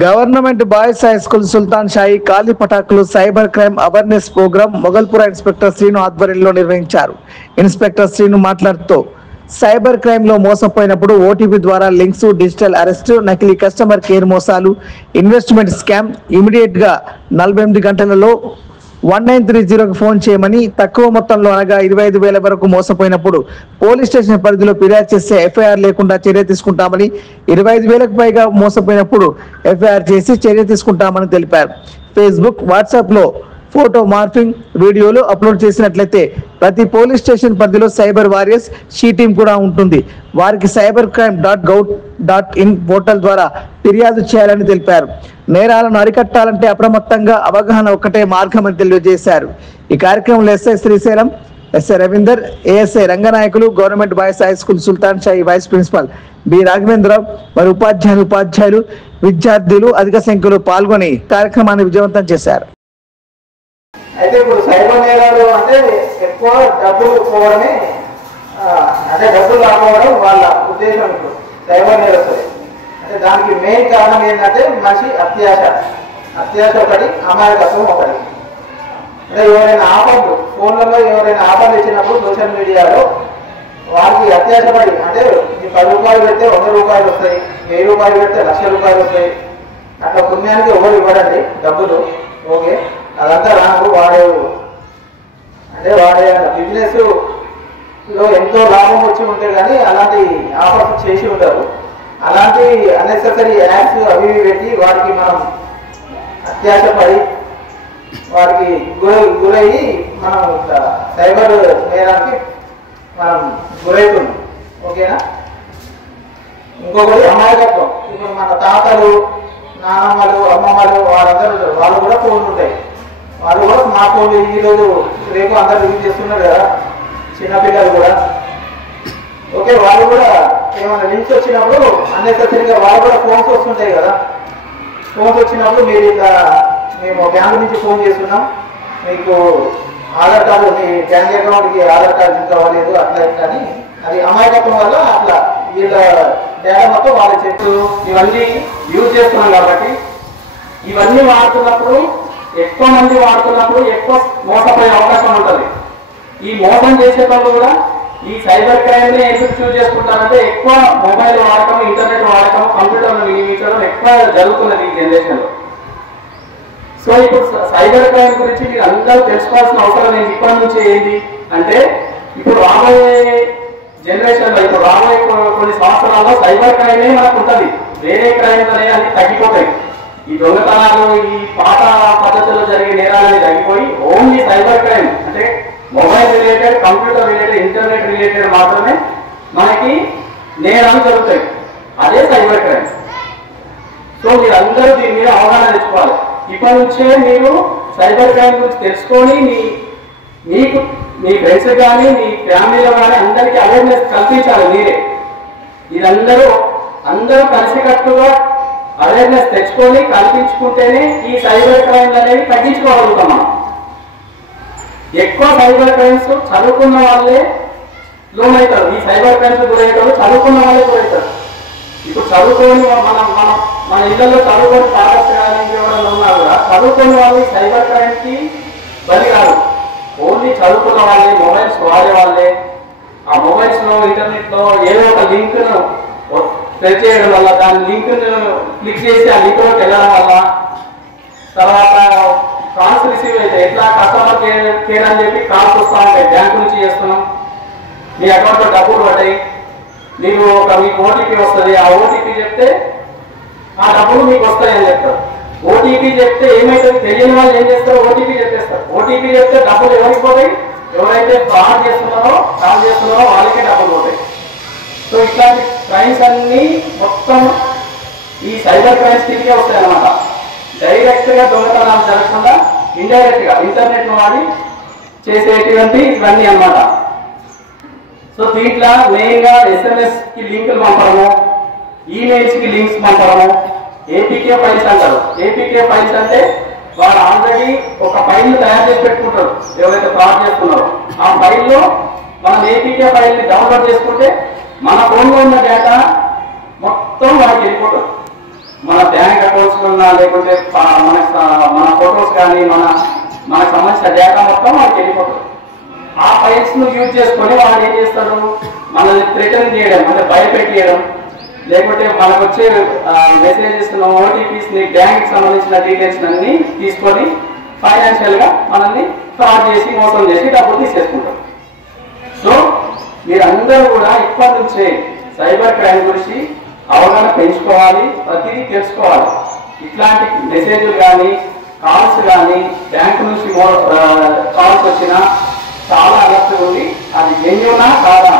Government boys high school Sultan Shahi కాలి పటాకులు cyber crime awareness programme Mogalpura inspector Srinu ఆధ్వర్యంలో నిర్వహించారు. ఇన్స్పెక్టర్ శ్రీను మాట్లాడుతూ సైబర్ క్రైమ్ లో మోసపోయినప్పుడు ఓటీపీ ద్వారా లింక్స్, డిజిటల్ అరెస్ట్, నకిలీ కస్టమర్ కేర్ మోసాలు, ఇన్వెస్ట్మెంట్ స్కామ్ ఇమీడియట్ గా 48 గంటలలో 1930కి ఫోన్ చేయమని, తక్కువ మొత్తంలో అనగా 25,000 వరకు మోసపోయినప్పుడు పోలీస్ స్టేషన్ పరిధిలో ఫిర్యాదు చేస్తే ఎఫ్ఐఆర్ లేకుండా చర్య తీసుకుంటామని, 25,000కు పైగా మోసపోయినప్పుడు ఎఫ్ఐఆర్ చేసి చర్య తీసుకుంటామని తెలిపారు. ఫేస్బుక్, వాట్సాప్ లో ఫోటో మార్ఫింగ్ వీడియోలు అప్లోడ్ చేసినట్లయితే ప్రతి పోలీస్ స్టేషన్ పరిధిలో సైబర్ వారియర్స్ షీ టీమ్ కూడా ఉంటుంది. వారికి cybercrime.gov.in పోర్టల్ ద్వారా ఫిర్యాదు చేయాలని తెలిపారు. నేరాలను అరికట్టాలంటే అప్రమత్తంగా అవగాహన ఒక్కటే మార్గమని తెలియజేశారు. ఈ కార్యక్రమంలో SI Srisailam, SI Ravinder, ASI Ranganayakulu, government boys high school Sultan Shahi vice principal B Raghavendra Rao మరియు ఉపాధ్యాయులు, విద్యార్థులు అధిక సంఖ్యలో పాల్గొని కార్యక్రమాన్ని విజయవంతం చేశారు. అయితే ఇప్పుడు సైబర్ నేరాలు అంటే ఎక్కువ డబ్బులు పోవడమే, అంటే డబ్బులు రాకపోవడం వాళ్ళ ఉద్దేశం. ఇప్పుడు సైబర్ నేరస్తులు అంటే దానికి మెయిన్ కారణం ఏంటంటే మనిషి అత్యాశ ఒకటి, అమాయకత్వం ఒకటి. అంటే ఎవరైనా ఆఫర్లు ఫోన్లలో ఎవరైనా ఆఫర్లు ఇచ్చినప్పుడు సోషల్ మీడియాలో వారికి అత్యాశపడి, అంటే 10 రూపాయలు పెడితే 100 రూపాయలు వస్తాయి, 1000 రూపాయలు పెడితే 1,00,000 రూపాయలు వస్తాయి. అట్లా పుణ్యానికి ఎవరు ఇవ్వడండి డబ్బులు. ఓకే, అదంతా రాను. వాడే బిజినెస్ లో ఎంతో లాభం వచ్చి ఉంటే కానీ అలాంటి ఆఫర్స్ చేసి ఉంటారు. అలాంటి అన్నెసెసరీ యాడ్స్ అవి పెట్టి వారికి మనం అత్యాశపడి వారికి గురయ్యి మనం సైబర్ నేరానికి మనం గురవుతున్నాం. ఓకేనా? ఇంకొకటి అమాయకత్వం. ఇప్పుడు మన తాతలు, నానమ్మలు, అమ్మమ్మలు వాళ్ళందరూ ఉంటారు, వాళ్ళు కూడా ఫోన్లు ఉంటాయి. వాళ్ళు కూడా స్మార్ట్ ఫోన్లు ఈరోజు రేపు అందరూ యూజ్ చేస్తున్నారు కదా, చిన్నపిల్లలు కూడా. ఓకే, వాళ్ళు కూడా ఏమైనా లింక్స్ వచ్చినప్పుడు అన్నెసరిగా వాళ్ళు కూడా ఫోన్స్ వస్తుంటాయి కదా. ఫోన్స్ వచ్చినప్పుడు మీరు ఇలా మేము బ్యాంక్ నుంచి ఫోన్ చేస్తున్నాం, మీకు ఆధార్ కార్డు, మీ బ్యాంక్ అకౌంట్కి ఆధార్ కార్డు లింక్ అవ్వలేదు, అట్లా కానీ అది అమాయకత్వం వల్ల అట్లా వీళ్ళ డేటా మొత్తం వాళ్ళ చెట్టు ఇవన్నీ యూజ్ చేస్తున్నాం. కాబట్టి ఇవన్నీ వాడుతున్నప్పుడు, ఎక్కువ మంది వాడుతున్నప్పుడు ఎక్కువ మోసపోయే అవకాశం ఉంటుంది. ఈ మోసం చేసేటప్పుడు కూడా ఈ సైబర్ క్రైమ్ ని ఎందుకు చూస్ చేసుకుంటారంటే ఎక్కువ మొబైల్ వాడకం, ఇంటర్నెట్ వాడకం, కంప్యూటర్ వినియోగించడం ఎక్కువ జరుగుతున్నది ఈ జనరేషన్ లో. సో ఇప్పుడు సైబర్ క్రైమ్ గురించి మీరు అందరూ తెలుసుకోవాల్సిన అవసరం ఏంటి ఇప్పటి నుంచి ఏంటి అంటే, ఇప్పుడు రాబోయే జనరేషన్ లో, ఇప్పుడు రాబోయే కొన్ని సంవత్సరాల్లో సైబర్ క్రైమే మనకు ఉంటుంది. వేరే క్రైమ్స్ అనేవి అన్ని తగ్గిపోతాయి. ఈ దొంగతనాలు, ఈ పాత పద్ధతుల్లో జరిగే నేరాలని తగ్గిపోయి ఓన్లీ సైబర్ క్రైమ్ అంటే mobile related, computer related, internet related మాత్రమే మనకి నేరాలు జరుగుతాయి. అదే సైబర్ క్రైమ్. సో మీరు అందరూ దీని మీద అవగాహన తెచ్చుకోవాలి. ఇప్పటి నుంచే మీరు సైబర్ క్రైమ్ గురించి తెలుసుకొని మీకు మీ ఫ్రెండ్స్ కానీ మీ ఫ్యామిలీలో కానీ అందరికీ అవేర్నెస్ కల్పించాలి మీరే. అందరూ కలిసికట్టుగా అవేర్నెస్ తెచ్చుకొని కల్పించుకుంటేనే ఈ సైబర్ క్రైమ్స్ అనేవి తగ్గించుకోగలుగుతాం మనం. ఎక్కువ సైబర్ క్రైమ్స్ చదువుకున్న వాళ్ళే లోనవుతారు. ఈ సైబర్ క్రైమ్స్ గురవుతారు, చదువుకున్న వాళ్ళే గురవుతారు. ఇప్పుడు చదువుకొని మన ఇళ్లలో చదువుకొని పాఠశాల కానీ ఎవరైనా ఉన్నా కూడా చదువుకున్న వాళ్ళు సైబర్ క్రైమ్ కి బలి కాదు. ఓన్లీ చదువుకున్న వాళ్ళే, మొబైల్స్ వాడే వాళ్ళే. ఆ మొబైల్స్ లో, ఇంటర్నెట్ లో ఏదో ఒక లింక్ ను ప్రెస్ చేయడం వల్ల, దాని లింక్ ను క్లిక్ చేసి ఆ లింక్ లోకి వెళ్ళడం వల్ల, తర్వాత కాల్స్ రిసీవ్ అయితే ఎట్లా కస్టమర్ కేర్ అని చెప్పి కాల్స్ వస్తూ ఉంటాయి. బ్యాంకు నుంచి చేస్తున్నాం, మీ అకౌంట్ లో డబ్బులు పడ్డాయి, మీకు ఓటీపీ వస్తుంది. ఆ ఓటీపీ చెప్తే ఆ డబ్బులు మీకు వస్తాయి అని చెప్తారు. ఓటీపీ చెప్తే ఏమైతుంది, తెలియని వాళ్ళు ఏం చేస్తారు, ఓటీపీ చెప్పేస్తారు. ఓటీపీ చెప్తే డబ్బులు ఎవరికి పోతాయి, ఎవరైతే కాల్ చేస్తున్నారో వాళ్ళకే డబ్బులు పోతాయి. సో ఇట్లాంటి క్రైమ్స్ అన్ని మొత్తం ఈ సైబర్ క్రైమ్స్ కిందకే వస్తాయి అన్నమాట. డైరెక్ట్ గా దొంగతనాలు జరగకుండా ఇండైరెక్ట్ గా ఇంటర్నెట్ వాడి చేసేటువంటి ఇవన్నీ అన్నమాట. సో దీంట్లో మెయిన్ గా SMS కి లింకులు పంపడము, ఈమెయిల్స్ కి లింక్స్ పంపడము, ఏపీకే ఫైల్స్ అంటారు. ఏపీకే ఫైల్స్ అంటే వాళ్ళు ఆల్రెడీ ఒక ఫైల్ ని తయారు చేసి పెట్టుకుంటారు. ఎవరైతే ఫ్రాడ్ చేస్తున్నారో ఆ ఫైల్లో మనం ఏపీకే ఫైల్ ని డౌన్లోడ్ చేసుకుంటే మన ఫోన్ లో ఉన్న డేటా మొత్తం వాడికి వెళ్ళిపోతుంది. మన బ్యాంక్ అకౌంట్స్ సంబంధించిన లేకుంటే మన ఫొటోస్ కానీ మనకు సంబంధించిన డేటా మొత్తం వాళ్ళకి వెళ్ళిపోతుంది. ఆ ఫైల్స్ ను యూజ్ చేసుకొని వాళ్ళు ఏం చేస్తారు, మనల్ని థ్రెటన్ చేయడం అంటే భయపెట్టేయడం, లేకుంటే మనకు వచ్చే మెసేజెస్ ఓటీపీస్ ని బ్యాంక్ సంబంధించిన డీటెయిల్స్ అన్ని తీసుకొని ఫైనాన్షియల్ గా మనల్ని ఫ్రాడ్ చేసి మోసం చేసి డబ్బులు తీసేసుకుంటారు. సో మీరందరూ కూడా ఇప్పటి నుంచే సైబర్ క్రైమ్ గురించి అవగాహన పెంచుకోవాలి, ప్రతిదీ తెలుసుకోవాలి. ఇట్లాంటి మెసేజ్లు కానీ కాల్స్ కానీ బ్యాంకు నుంచి కాల్స్ వచ్చినా చాలా అలర్ట్ ఉంది, అది జెన్యూనా కాదా